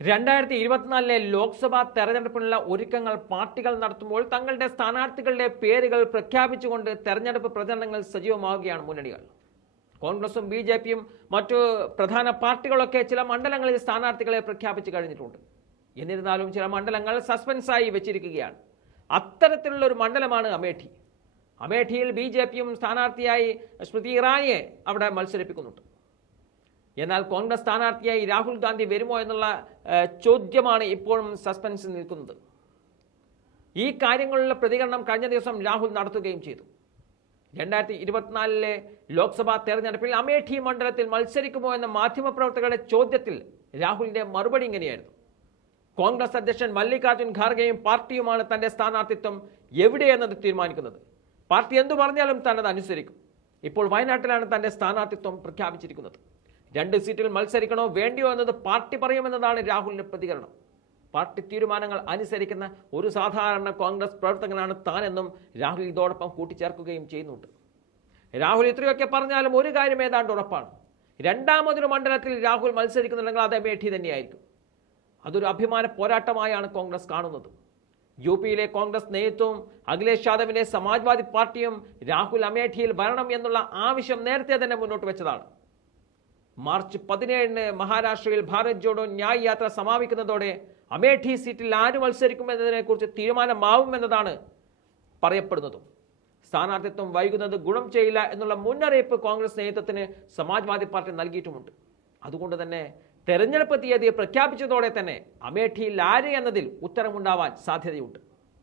രണ്ടായിരത്തി ഇരുപത്തിനാലിലെ ലോക്സഭാ തെരഞ്ഞെടുപ്പിനുള്ള ഒരുക്കങ്ങൾ പാർട്ടികൾ നടത്തുമ്പോൾ തങ്ങളുടെ സ്ഥാനാർത്ഥികളുടെ പേരുകൾ പ്രഖ്യാപിച്ചുകൊണ്ട് തെരഞ്ഞെടുപ്പ് പ്രചരണങ്ങൾ സജീവമാവുകയാണ് മുന്നണികൾ. കോൺഗ്രസും ബി ജെ പിയും മറ്റു പ്രധാന പാർട്ടികളൊക്കെ ചില മണ്ഡലങ്ങളിൽ സ്ഥാനാർത്ഥികളെ പ്രഖ്യാപിച്ചു കഴിഞ്ഞിട്ടുണ്ട്. എന്നിരുന്നാലും ചില മണ്ഡലങ്ങൾ സസ്പെൻസായി വെച്ചിരിക്കുകയാണ്. അത്തരത്തിലുള്ള ഒരു മണ്ഡലമാണ് അമേഠി. അമേഠിയിൽ ബി ജെ പിയും സ്ഥാനാർത്ഥിയായി സ്മൃതി ഇറാനിയെ അവിടെ മത്സരിപ്പിക്കുന്നുണ്ട്. എന്നാൽ കോൺഗ്രസ് സ്ഥാനാർത്ഥിയായി രാഹുൽ ഗാന്ധി വരുമോ എന്നുള്ള ചോദ്യമാണ് ഇപ്പോഴും സസ്പെൻസിൽ നിൽക്കുന്നത്. ഈ കാര്യങ്ങളിലുള്ള പ്രതികരണം കഴിഞ്ഞ ദിവസം രാഹുൽ നടത്തുകയും ചെയ്തു. രണ്ടായിരത്തി ഇരുപത്തിനാലിലെ ലോക്സഭാ തെരഞ്ഞെടുപ്പിൽ അമേഠി മണ്ഡലത്തിൽ മത്സരിക്കുമോ എന്ന മാധ്യമപ്രവർത്തകരുടെ ചോദ്യത്തിൽ രാഹുലിന്റെ മറുപടി ഇങ്ങനെയായിരുന്നു. കോൺഗ്രസ് അധ്യക്ഷൻ മല്ലികാർജുൻ ഖാർഗെയും പാർട്ടിയുമാണ് തന്റെ സ്ഥാനാർത്ഥിത്വം എവിടെയെന്നത് തീരുമാനിക്കുന്നത്. പാർട്ടി എന്തു പറഞ്ഞാലും താൻ അത് അനുസരിക്കും ഇപ്പോൾ വയനാട്ടിലാണ് തന്റെ സ്ഥാനാർത്ഥിത്വം പ്രഖ്യാപിച്ചിരിക്കുന്നത്. രണ്ട് സീറ്റിൽ മത്സരിക്കണോ വേണ്ടിയോ എന്നത് പാർട്ടി പറയുമെന്നതാണ് രാഹുലിന്റെ പ്രതികരണം. പാർട്ടി തീരുമാനങ്ങൾ അനുസരിക്കുന്ന ഒരു സാധാരണ കോൺഗ്രസ് പ്രവർത്തകനാണ് താനെന്നും രാഹുൽ ഇതോടൊപ്പം കൂട്ടിച്ചേർക്കുകയും ചെയ്യുന്നുണ്ട്. രാഹുൽ ഇത്രയൊക്കെ പറഞ്ഞാലും ഒരു കാര്യം ഏതാണ്ട് ഉറപ്പാണ്. രണ്ടാമതൊരു മണ്ഡലത്തിൽ രാഹുൽ മത്സരിക്കുന്നുണ്ടെങ്കിൽ അത് അമേഠി തന്നെയായിരിക്കും. അതൊരു അഭിമാന പോരാട്ടമായാണ് കോൺഗ്രസ് കാണുന്നത്. യു പിയിലെ കോൺഗ്രസ് നേതൃത്വവും അഖിലേഷ് യാദവിലെ സമാജ്വാദി പാർട്ടിയും രാഹുൽ അമേഠിയിൽ വരണം എന്നുള്ള ആവശ്യം നേരത്തെ തന്നെ മുന്നോട്ട് വെച്ചതാണ്. മാർച്ച് പതിനേഴിന് മഹാരാഷ്ട്രയിൽ ഭാരത് ജോഡോ ന്യായ് യാത്ര സമാപിക്കുന്നതോടെ അമേഠി സീറ്റിൽ ആര് മത്സരിക്കുമെന്നതിനെക്കുറിച്ച് തീരുമാനമാവുമെന്നതാണ് പറയപ്പെടുന്നതും. സ്ഥാനാർത്ഥിത്വം വൈകുന്നത് ഗുണം ചെയ്യില്ല എന്നുള്ള മുന്നറിയിപ്പ് കോൺഗ്രസ് നേതൃത്വത്തിന് സമാജ്വാദി പാർട്ടി നൽകിയിട്ടുമുണ്ട്. അതുകൊണ്ട് തന്നെ തെരഞ്ഞെടുപ്പ് തീയതി പ്രഖ്യാപിച്ചതോടെ തന്നെ അമേഠിയിൽ ആര് എന്നതിൽ ഉത്തരമുണ്ടാവാൻ സാധ്യതയുണ്ട്.